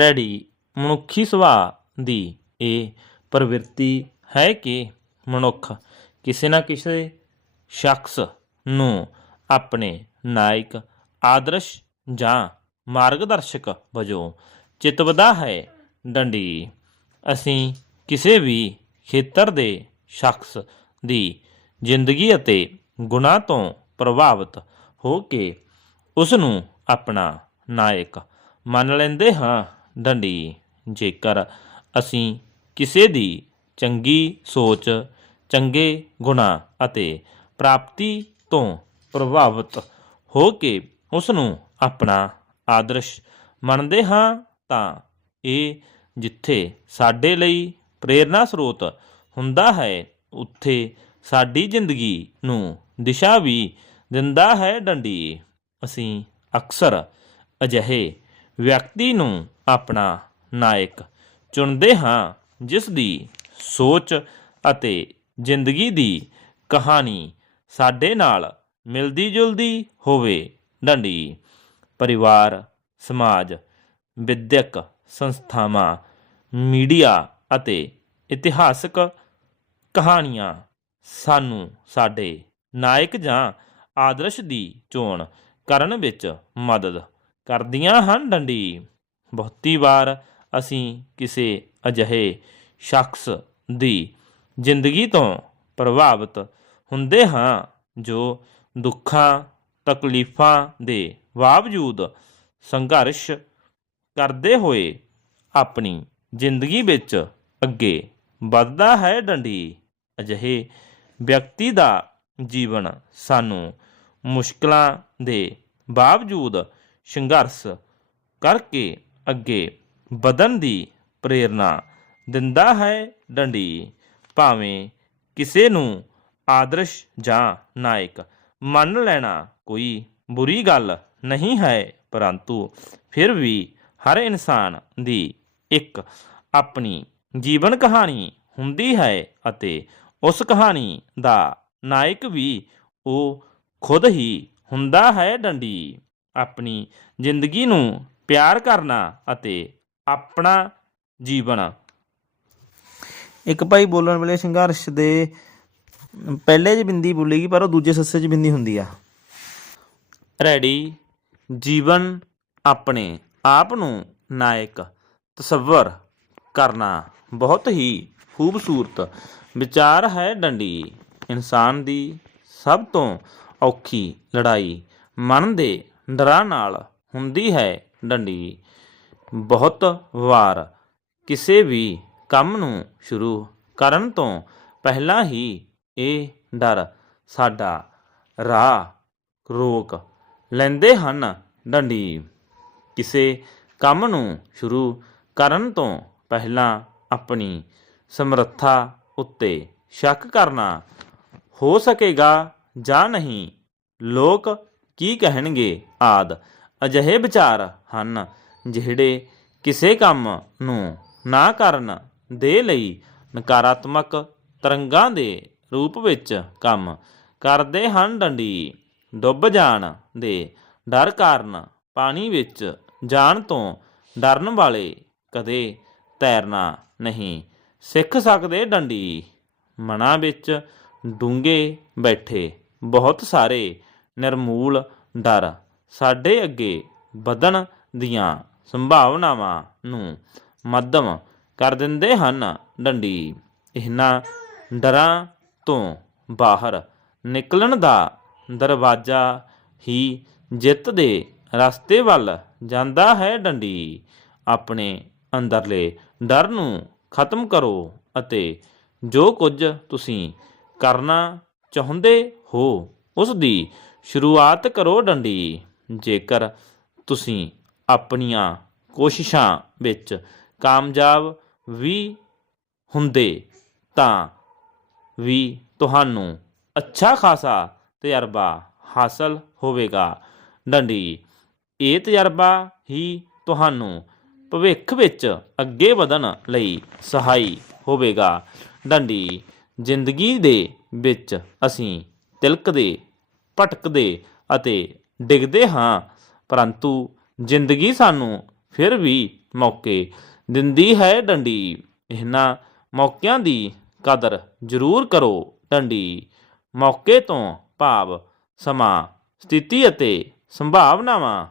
Ready. ਮਨੁੱਖੀ ਸੁਭਾਅ ਦੀ ਇਹ ਪ੍ਰਵਿਰਤੀ ਹੈ ਕਿ ਮਨੁੱਖ ਕਿਸੇ ਨਾ ਕਿਸੇ ਸ਼ਖਸ ਨੂੰ ਆਪਣੇ ਨਾਇਕ, ਆਦਰਸ਼ ਜਾਂ ਮਾਰਗਦਰਸ਼ਕ ਵਜੋਂ ਚਿਤਵਦਾ ਹੈ। ਡੰਡੀ, ਅਸੀਂ ਕਿਸੇ ਵੀ ਖੇਤਰ ਦੇ ਸ਼ਖਸ ਦੀ ਜ਼ਿੰਦਗੀ ਅਤੇ ਗੁਣਾਂ ਤੋਂ ਪ੍ਰਭਾਵਿਤ ਹੋ ਕੇ ਉਸ ਨੂੰ ਆਪਣਾ ਨਾਇਕ ਮੰਨ ਲੈਂਦੇ ਹਾਂ। ਡੰਡੀ। ਜੇਕਰ ਅਸੀਂ ਕਿਸੇ ਦੀ ਚੰਗੀ ਸੋਚ, ਚੰਗੇ ਗੁਣਾਂ ਅਤੇ ਪ੍ਰਾਪਤੀ ਤੋਂ ਪ੍ਰਭਾਵਿਤ ਹੋ ਕੇ ਉਸ ਨੂੰ ਆਪਣਾ ਆਦਰਸ਼ ਮੰਨਦੇ ਹਾਂ, ਤਾਂ ਇਹ ਜਿੱਥੇ ਸਾਡੇ ਲਈ ਪ੍ਰੇਰਨਾ ਸਰੋਤ ਹੁੰਦਾ ਹੈ, ਉੱਥੇ ਸਾਡੀ ਜ਼ਿੰਦਗੀ ਨੂੰ ਦਿਸ਼ਾ ਵੀ ਦਿੰਦਾ ਹੈ ਡੰਡੀ। ਅਸੀਂ ਅਕਸਰ ਅਜਿਹੇ ਵਿਅਕਤੀ ਨੂੰ ਆਪਣਾ ਨਾਇਕ ਚੁਣਦੇ ਹਾਂ, ਜਿਸ ਦੀ ਸੋਚ ਅਤੇ ਜ਼ਿੰਦਗੀ ਦੀ ਕਹਾਣੀ ਸਾਡੇ ਨਾਲ ਮਿਲਦੀ ਜੁਲਦੀ ਹੋਵੇ। ਡੰਡੀ, ਪਰਿਵਾਰ, ਸਮਾਜ, ਵਿਦਿਅਕ ਸੰਸਥਾਵਾਂ, ਮੀਡੀਆ ਅਤੇ ਇਤਿਹਾਸਕ ਕਹਾਣੀਆਂ ਸਾਨੂੰ ਸਾਡੇ ਨਾਇਕ ਜਾਂ ਆਦਰਸ਼ ਦੀ ਚੋਣ ਕਰਨ ਵਿੱਚ ਮਦਦ ਕਰਦੀਆਂ ਹਨ ਡੰਡੀ। ਬਹੁਤੀ ਵਾਰ ਅਸੀਂ ਕਿਸੇ ਅਜਿਹੇ ਸ਼ਖਸ ਦੀ ਜ਼ਿੰਦਗੀ ਤੋਂ ਪ੍ਰਭਾਵਿਤ ਹੁੰਦੇ ਹਾਂ, ਜੋ ਦੁੱਖਾਂ, ਤਕਲੀਫਾਂ ਦੇ ਬਾਵਜੂਦ ਸੰਘਰਸ਼ ਕਰਦੇ ਹੋਏ ਆਪਣੀ ਜ਼ਿੰਦਗੀ ਵਿੱਚ ਅੱਗੇ ਵੱਧਦਾ ਹੈ ਡੰਡੀ। ਅਜਿਹੇ ਵਿਅਕਤੀ ਦਾ ਜੀਵਨ ਸਾਨੂੰ ਮੁਸ਼ਕਲਾਂ ਦੇ ਬਾਵਜੂਦ ਸੰਘਰਸ਼ ਕਰਕੇ ਅੱਗੇ ਵਧਣ ਦੀ ਪ੍ਰੇਰਣਾ ਦਿੰਦਾ ਹੈ ਡੰਡੀ। ਭਾਵੇਂ ਕਿਸੇ ਨੂੰ ਆਦਰਸ਼ ਜਾਂ ਨਾਇਕ ਮੰਨ ਲੈਣਾ ਕੋਈ ਬੁਰੀ ਗੱਲ ਨਹੀਂ ਹੈ, ਪਰੰਤੂ ਫਿਰ ਵੀ ਹਰ ਇਨਸਾਨ ਦੀ ਇੱਕ ਆਪਣੀ ਜੀਵਨ ਕਹਾਣੀ ਹੁੰਦੀ ਹੈ ਅਤੇ ਉਸ ਕਹਾਣੀ ਦਾ ਨਾਇਕ ਵੀ ਉਹ ਖੁਦ ਹੀ ਹੁੰਦਾ ਹੈ ਡੰਡੀ। ਆਪਣੀ ਜ਼ਿੰਦਗੀ ਨੂੰ ਪਿਆਰ ਕਰਨਾ ਅਤੇ ਆਪਣਾ ਜੀਵਨ। ਇੱਕ ਭਾਈ ਬੋਲਣ ਵੇਲੇ ਸੰਘਰਸ਼ ਦੇ ਪਹਿਲੇ 'ਚ ਬਿੰਦੀ ਬੋਲੇਗੀ ਪਰ ਉਹ ਦੂਜੇ ਸੱਸੇ 'ਚ ਬਿੰਦੀ ਹੁੰਦੀ ਆ। ਰੈਡੀ ਜੀਵਨ ਆਪਣੇ ਆਪ ਨੂੰ ਨਾਇਕ ਤਸੱਵਰ ਕਰਨਾ ਬਹੁਤ ਹੀ ਖੂਬਸੂਰਤ ਵਿਚਾਰ ਹੈ ਡੰਡੀ। ਇਨਸਾਨ ਦੀ ਸਭ ਤੋਂ ਔਖੀ ਲੜਾਈ ਮਨ ਦੇ ਡਰਾ ਨਾਲ ਹੁੰਦੀ ਹੈ ਡੰਡੀ। ਬਹੁਤ ਵਾਰ ਕਿਸੇ ਵੀ ਕੰਮ ਨੂੰ ਸ਼ੁਰੂ ਕਰਨ ਤੋਂ ਪਹਿਲਾਂ ਹੀ ਇਹ ਡਰ ਸਾਡਾ ਰਾਹ ਰੋਕ ਲੈਂਦੇ ਹਨ ਡੰਡੀ। ਕਿਸੇ ਕੰਮ ਨੂੰ ਸ਼ੁਰੂ ਕਰਨ ਤੋਂ ਪਹਿਲਾਂ ਆਪਣੀ ਸਮਰੱਥਾ ਉੱਤੇ ਸ਼ੱਕ ਕਰਨਾ ਹੋ ਸਕੇਗਾ ਜਾਂ ਨਹੀਂ। ਲੋਕ ਕੀ ਕਹਿਣਗੇ? ਆਦ। ਅਜਿਹੇ ਵਿਚਾਰ ਹਨ ਜਿਹੜੇ ਕਿਸੇ ਕੰਮ ਨੂੰ ਨਾ ਕਰਨ ਦੇ ਲਈ ਨਕਾਰਾਤਮਕ ਤਰੰਗਾਂ ਦੇ ਰੂਪ ਵਿੱਚ ਕੰਮ ਕਰਦੇ ਹਨ ਡੰਡੀ। ਡੁੱਬ ਜਾਣ ਦੇ ਡਰ ਕਾਰਨ ਪਾਣੀ ਵਿੱਚ ਜਾਣ ਤੋਂ ਡਰਨ ਵਾਲੇ ਕਦੇ ਤੈਰਨਾ ਨਹੀਂ ਸਿੱਖ ਸਕਦੇ ਡੰਡੀ। ਮਨਾਂ ਵਿੱਚ ਡੂੰਘੇ ਬੈਠੇ ਬਹੁਤ ਸਾਰੇ ਨਿਰਮੂਲ ਡਰ। ਸਾਡੇ ਅੱਗੇ ਵਧਣ ਦੀਆਂ ਸੰਭਾਵਨਾਵਾਂ ਨੂੰ ਮੱਧਮ ਕਰ ਦਿੰਦੇ ਹਨ ਡੰਡੀ। ਇਹਨਾਂ ਡਰਾਂ ਤੋਂ ਬਾਹਰ ਨਿਕਲਣ ਦਾ ਦਰਵਾਜ਼ਾ ਹੀ ਜਿੱਤ ਦੇ ਰਸਤੇ ਵੱਲ ਜਾਂਦਾ ਹੈ ਡੰਡੀ। ਆਪਣੇ ਅੰਦਰਲੇ ਡਰ ਨੂੰ ਖਤਮ ਕਰੋ ਅਤੇ ਜੋ ਕੁਝ ਤੁਸੀਂ ਕਰਨਾ ਚਾਹੁੰਦੇ ਹੋ, ਉਸ ਦੀ ਸ਼ੁਰੂਆਤ ਕਰੋ ਡੰਡੀ। ਜੇਕਰ ਤੁਸੀਂ ਆਪਣੀਆਂ ਕੋਸ਼ਿਸ਼ਾਂ ਵਿੱਚ ਕਾਮਯਾਬ ਵੀ ਹੁੰਦੇ, ਤਾਂ ਵੀ ਤੁਹਾਨੂੰ ਅੱਛਾ ਖਾਸਾ ਤਜਰਬਾ ਹਾਸਲ ਹੋਵੇਗਾ। ਡੰਡੀ, ਇਹ ਤਜਰਬਾ ਹੀ ਤੁਹਾਨੂੰ ਭਵਿੱਖ ਵਿੱਚ ਅੱਗੇ ਵਧਣ ਲਈ ਸਹਾਈ ਹੋਵੇਗਾ। ਡੰਡੀ, ਜ਼ਿੰਦਗੀ ਦੇ ਵਿੱਚ ਅਸੀਂ ਤਿਲਕ ਦੇ ਭਟਕਦੇ ਅਤੇ ਡਿੱਗਦੇ ਹਾਂ, ਪਰੰਤੂ ਜ਼ਿੰਦਗੀ ਸਾਨੂੰ ਫਿਰ ਵੀ ਮੌਕੇ ਦਿੰਦੀ ਹੈ ਡੰਡੀ। ਇਹਨਾਂ ਮੌਕਿਆਂ ਦੀ ਕਦਰ ਜ਼ਰੂਰ ਕਰੋ ਡੰਡੀ। ਮੌਕੇ ਤੋਂ ਭਾਵ ਸਮਾਂ, ਸਥਿਤੀ ਅਤੇ ਸੰਭਾਵਨਾਵਾਂ